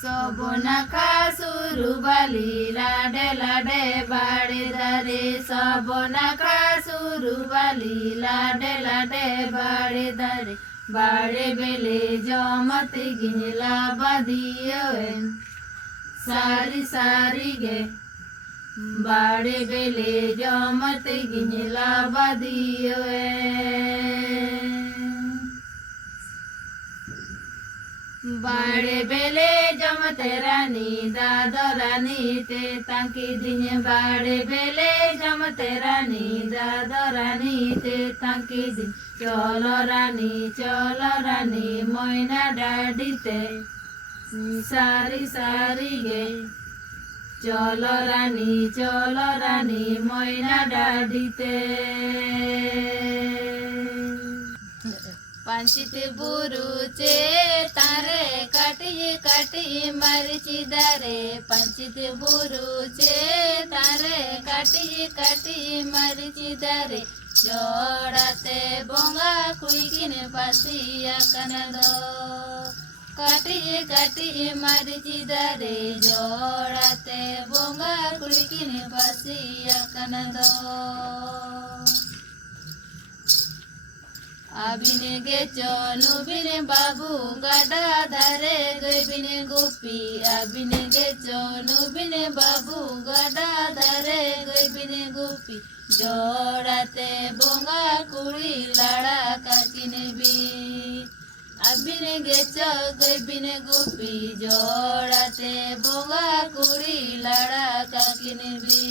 सबनाखा सुरु बाली लाडे लाडे बाड़े दारे सबनाखा सुरु बाली लाडे लाडे बाड़े दारे बाड़े बेले जमती गिला बदियो सारी सारी गे बाड़े बेले जमती गिला बदियो बाड़े बेले जमते रानी दादरानी ते तांकी दिन बाड़े बेले जमते रानी दादरानी ते तांकी दिन चलो रानी मोइना डाडीते सारी सारी गे चलो रानी मोइना डाडीते पंचित बुरुचे तारे काटी काटी मरची दारे पंचित बुरुचे तारे काटी काटी मरची दारे जोड़ाते बोंगा कुइकिन पासिया कनदो काटी काटी मरची दारे जोड़ाते बोंगा कुइकिन पासिया कनदो अभिने गे चनुबिने बाबू गाडा धारे गईबिने गोपी अभिने गे चनुबिने बाबू गाडा धारे गईबिने गोपी जोड़ाते बोंगा कुड़ी लाड़ा काकिने भी अभिने गे गईबिने गोपी जोड़ाते बोंगा कुड़ी लाड़ा काकिने भी।